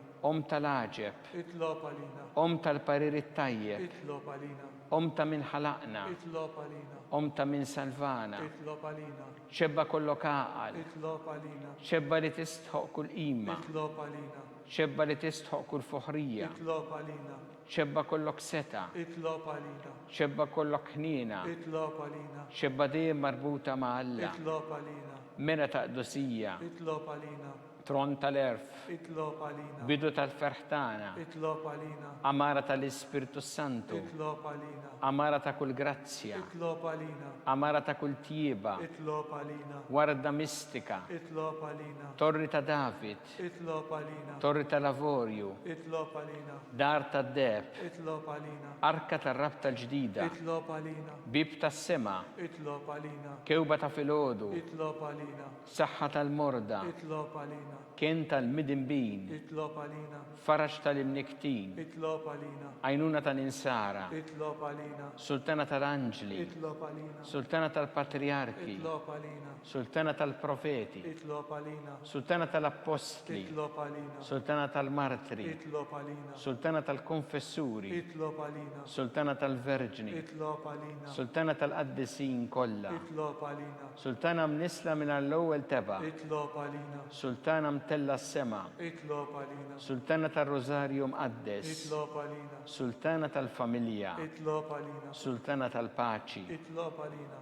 tal-aġeb, itlob għalina, tal-parir it-tajjeb, itlob għalina, ta' min ħalaqna, itlob għalina, ta' min salvana, itlob għalina, xebba kollok għaqal, itlob għalina, xebba li tistħoq kull qima, itlob għalina, xebba li tistħoq kull fuħrija, itlob għalina, xebba kollok seta, itlob għalina, xebba kollok ħnina, itlob għalina, xebba dejjem marbuta ma' Alla, itlob għalina, mena ta' qdusija, itlob għalina, tron tal-erf, itlob għalina, bidu tal-ferħtana, itlob għalina, amara tal-Ispiritu Santu, itlob għalina, amara ta' kull grazzja, itlob għalina, amara ta' kull tjieba, itlob għalina, warda mistika, itlob għalina, torri ta' David, itlob għalina, torri ta' Lavorju, itlob għalina, dar ta' Deb, itlob għalina, arka ta' rabta l-ġdida, itlob għalina, bib ta' sema, itlob għalina, kewba ta' filodu, itlob għalina, saħħa tal-morda, itlob għalina, kien tal-midinbin, itlob għalina, farax tal-imniktin, itlob għalina, għajnuna tal-insara, itlob għalina, sultana tal-anġli, itlob għalina, sultana tal-patriarki, itlob għalina, sultana tal-profeti, itlob għalina, sultana tal-apostli, itlob għalina, sultana tal-martri, itlob għalina, sultana tal-konfessuri, itlob għalina, sultana tal-verġni, itlob għalina, sultana tal-qaddisin kollha, itlob għalina, sultana mnisla minn l-ewwel teba, itlob għalina, sultana mtella s-sema, itlob għalina, sultana tal-Rożarju mqaddes, itlob għalina, sultana tal-familja, itlob għalina, sultana tal-paċi, itlob għalina,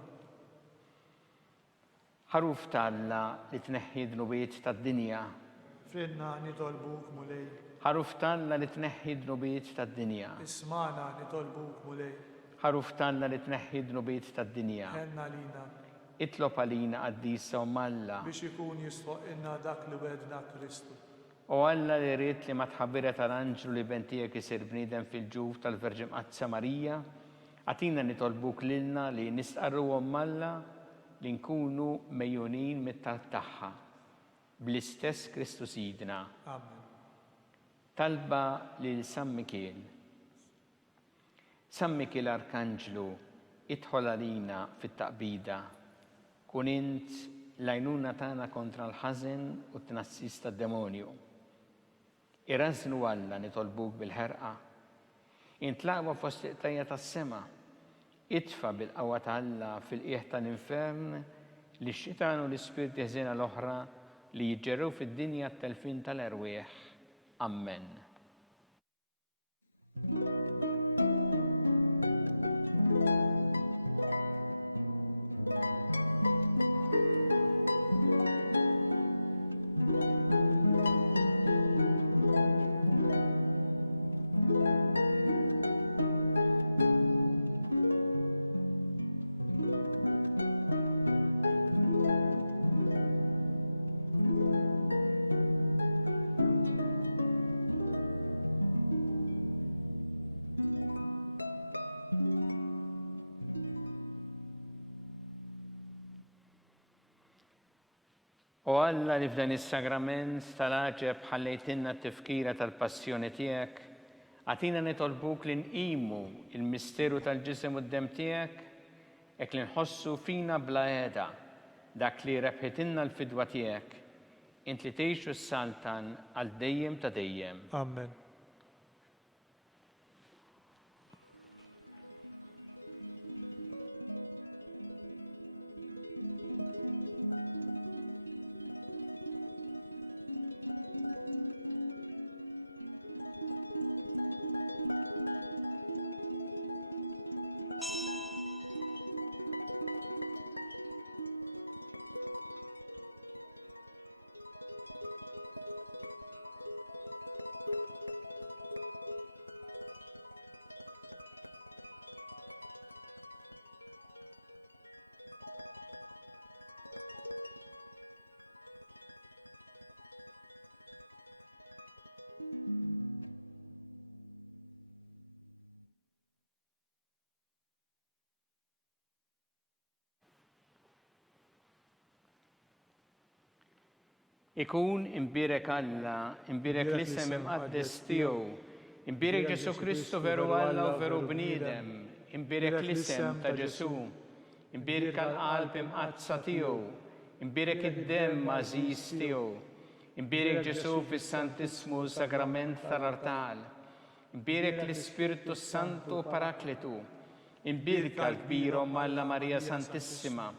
ħaruf tal-Alla li tneħħi dnubiet tad-dinja, frinna nitolbuk mulej, ħaruf tal-Alla li tneħħi dnubiet tad-dinja, ismana nitolbuk mulej, ħaruf tal-Alla li tneħħi dnubiet tad-dinja, ħenna lina, itlob għalina qaddisa u Alla, biex ikun jisħoq inna dak li wedna Kristu. u Alla li rrit li ma tħabbira tal-anġlu li bentijek isir bniedem fil-ġuf tal-Verġin Qazza Marija, għatina nitolbuk lilna li nistqarru Alla li nkunu mejjunin mit-talb tagħha bl-istess Kristu Sidna. Amen. Talba lil San Mikiel. San Mikiel Arkanġlu, idħol għalina fit-taqbida, kun int l-għajnuna tagħna kontra l-ħażen u t-tnassis tad-demonju. Irażnu Alla nitolbuk bil-ħerqa. Int laqwa fost iqtajja tas-sema. Itfa bil-qawwa ta' Alla fil-qiegħ tal-infern li x-xitan u l-ispirti ħżiena l-oħra li jiġġerrew fid-dinja t-telfin tal-erwieħ. Amen. U Alla li f'dan is-sagrament tal-aġeb ħallejtinna t-tifkira tal-passjoni tiegħek, għatina nitolbuk li nqimu il-misteru tal-ġisem u d-dem tiegħek, hekk li nħossu fina bla għeda dak li rebħitinna l-fidwa tiegħek, int li tgħixu s-saltan għal dejjem ta' dejjem. Amen. Ikun imbirek Alla, imbirek l-isem imqaddes tiegħu, imbirek Ġesu Kristu veru Alla u veru bniedem, imbirek l-isem ta' Ġesu, imbirek l-qalb imqazza tiegħu, Imbirek id-dem mażiż tiegħu. Imbirek Ġesu fis-Santismu Sagrament tal-Artal. Imbirek l-Ispiritu Santu Parakletu. Imbirka l-kbira Alla Marija Santissima.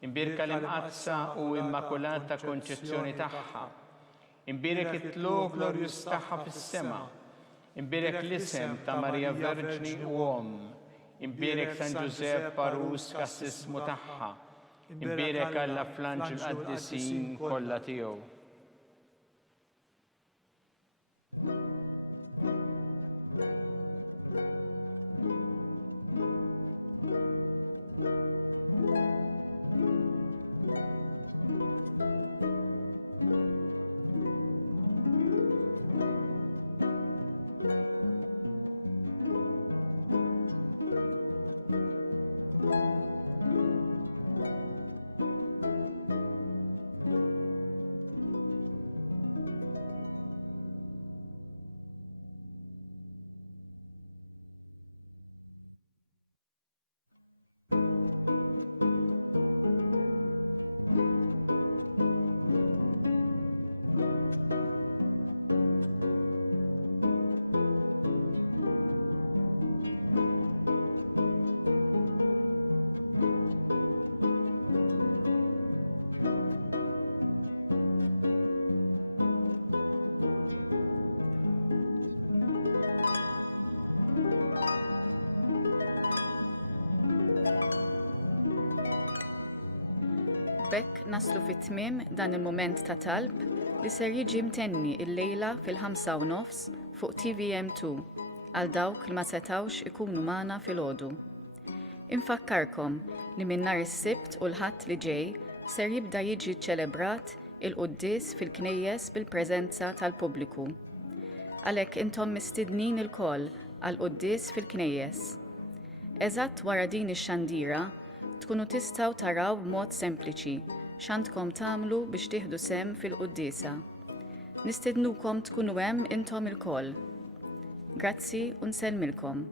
Imbirka l-imqazza u immakulata konċezzjoni tagħha. Imbirek it-tlu glorjus tagħha fis-sema. Imbirek l-isem ta' Marija Verġni u Om. Imbirek San Giuseppe Parus kassismu tagħha. Imbirek Alla flanġ il-qaddisin kollha tiegħu. Bekk naslu fit-tmiem dan il-moment ta' talb li ser jiġi mtenni il-lejla fil-5:30 fuq TVM2 għal dawk li ma setawx ikunu magħna filgħodu. Infakkarkom li minn nhar is-Sibt u l-Ħadd li ġej ser jibda jiġi ċċelebrat il-quddies fil-knejjes bil-preżenza tal-pubbliku. Għalhekk intom mistidnin ilkoll għal quddies fil-knejjes. Eżatt wara din ix-xandira tkunu tistgħu taraw b'mod sempliċi x'għandkom tagħmlu biex tieħdu sehem fil-quddiesa. Nistidnukom tkunu hemm intom ilkoll. Grazzi u nsellmilkom.